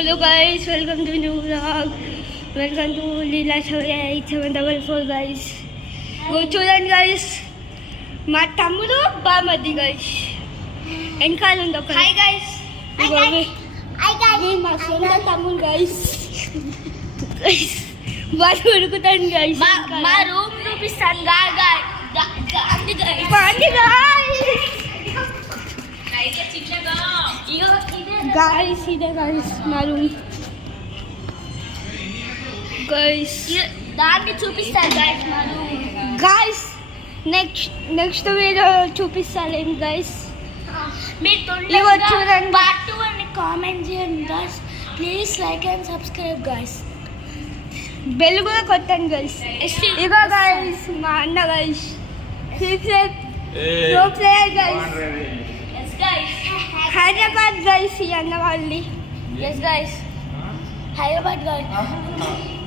Hello guys, welcome to new vlog. Welcome to Leela Shoya 8744 guys. Go చూడండి guys. మా తమ్ముడు బామది guys. వెనకాల ఉంది ఒక. Hi guys. Hi guys. మా సొంత తమ్ముడు guys. బాగా ఉరుకుతాను guys. మా రూమ్ చూపిస్తాను guys. Guys, इधर guys, मालूम guys, దాన్ని చూపిస్తాను guys మాలూమ్ guys, next video చూపిస్తాను guys. మీరు చూడండి పార్ట్ 2 అని కామెంట్ చేయండి guys. Please like and subscribe guys. Bell కూడా కొట్టండి guys. ఇగో guys, మా అన్న guys, pro player guys. Yes guys. Hyderabad guys, ఈ అన్న వాళ్ళని. Yes guys. Hyderabad guys.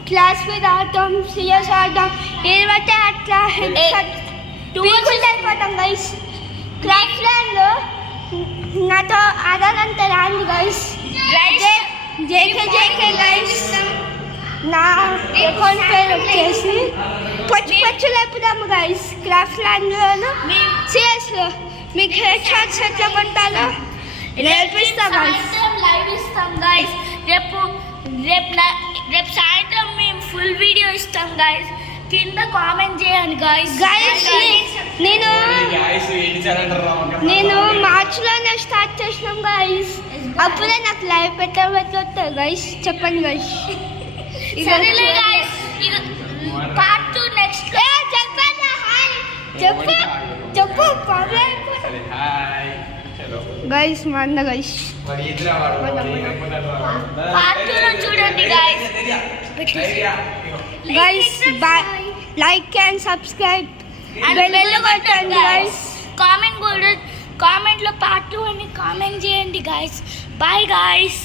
Class మీద ఆడతాం, సిఎస్ ఆడతాం, ఏది పడితే అట్లా అయిపోతాం గైస్. క్రాఫ్ట్ ల్యాండ్లో నాతో ఆడాలంటే రాండి గైస్. జేకే గైస్, నా అకౌంట్ పేరు వచ్చేసి పొచ్చు లేపుదాము గైస్. క్రాఫ్ట్ ల్యాండ్లో సిఎస్లో మీకు హెడ్ షాట్స్ ఎట్లా కొట్టాలో నేర్పిస్తాం గైస్. లైవ్ ఇస్తాం గైస్. రేపు సాయంత్రం మేము ఫుల్ వీడియో ఇస్తాం గైస్. కింద కామెంట్ చేయండి గైస్. నేను మార్చిలోనే స్టార్ట్ చేసినాం గైస్. అప్పుడే నాకు లైవ్ పెట్టవచ్చు గైస్. చెప్పండి గైస్. సరేలే గైస్, పార్ట్ 2 నెక్స్ట్. చెప్పు గైస్, మా అన్న గైస్. పార్ట్ 2 లో చూడండి guys. Guys like and subscribe bell కొట్టండి గైస్. కామెంట్ లో పార్ట్ 2 అని కామెంట్ చేయండి గైస్. Bye guys.